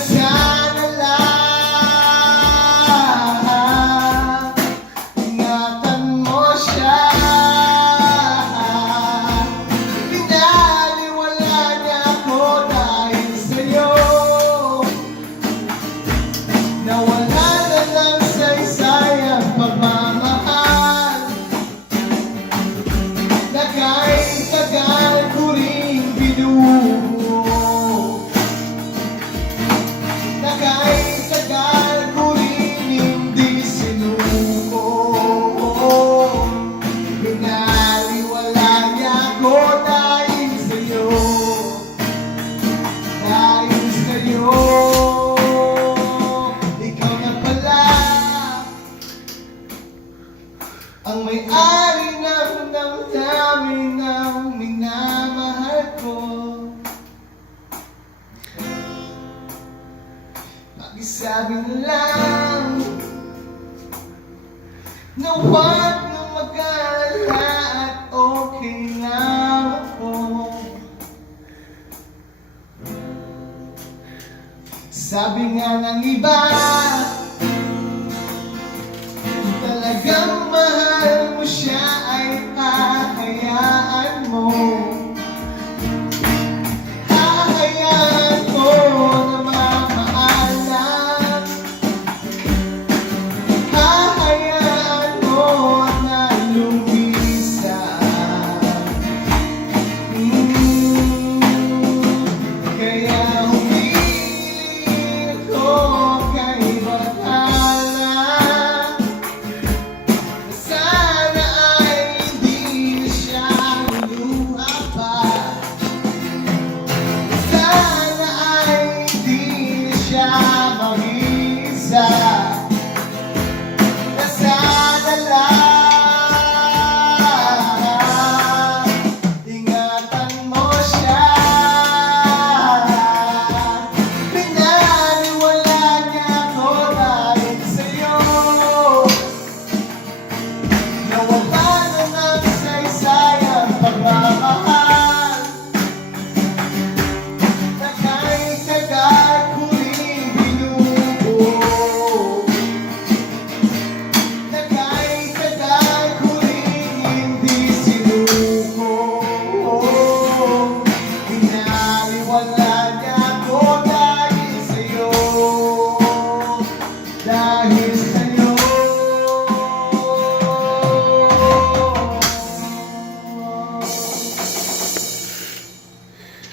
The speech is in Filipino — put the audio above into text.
sana lang ingatan mo siya. Pinaliwala niya ako dahil sa'yo. Nawala na lang saysay ang pagmamahal na kahit tagal ko rin binuo, na kahit tagal ko rin hindi sinuko. Pinaliwala niya ako dahil sa'yo, dahil sa'yo. Ikaw na pala ang may-ari ng damdamin ng minamahal ko. Pakisabi na lang na huwag na mag-alala at okay lang ako. Sabi nga ng iba,